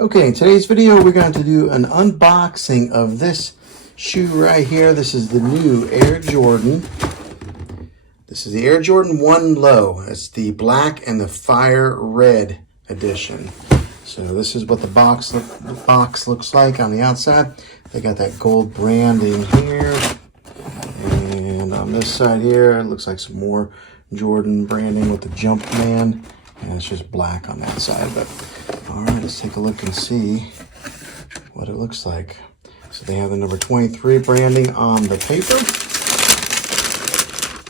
Okay, in today's video, we're going to do an unboxing of this shoe right here. This is the new Air Jordan. This is the Air Jordan 1 Low. It's the black and the fire red edition. So this is what the box looks like on the outside. They got that gold branding here. And on this side here, it looks like some more Jordan branding with the Jumpman. And it's just black on that side. But all right, let's take a look and see what it looks like. So they have the number 23 branding on the paper.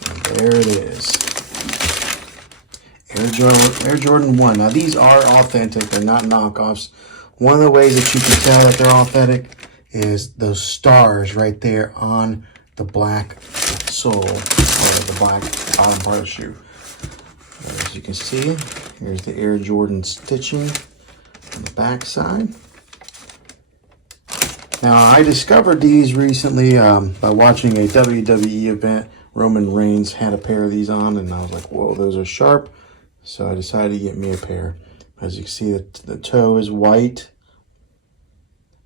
And there it is. Air Jordan 1. Now these are authentic, they're not knockoffs. One of the ways that you can tell that they're authentic is those stars right there on the black sole, or the black bottom part of the shoe. As you can see, here's the Air Jordan stitching on the back side. Now, I discovered these recently by watching a WWE event. Roman Reigns had a pair of these on, and I was like, whoa, those are sharp. So I decided to get me a pair. As you can see, the toe is white.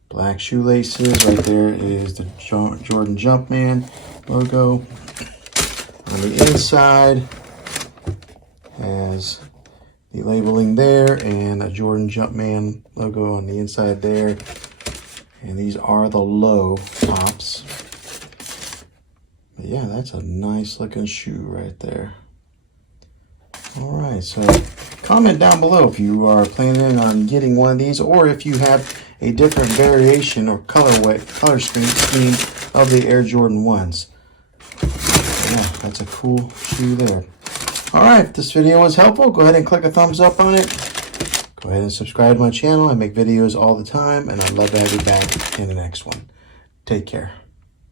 Black shoelaces. Right there is the Jordan Jumpman logo. On the inside has the labeling there and a Jordan Jumpman logo on the inside there. And these are the low tops. But yeah, that's a nice looking shoe right there. All right, so comment down below if you are planning on getting one of these, or if you have a different variation or color scheme of the Air Jordan 1s. Yeah, that's a cool shoe there. All right, if this video was helpful, go ahead and click a thumbs up on it. Go ahead and subscribe to my channel. I make videos all the time, and I'd love to have you back in the next one. Take care.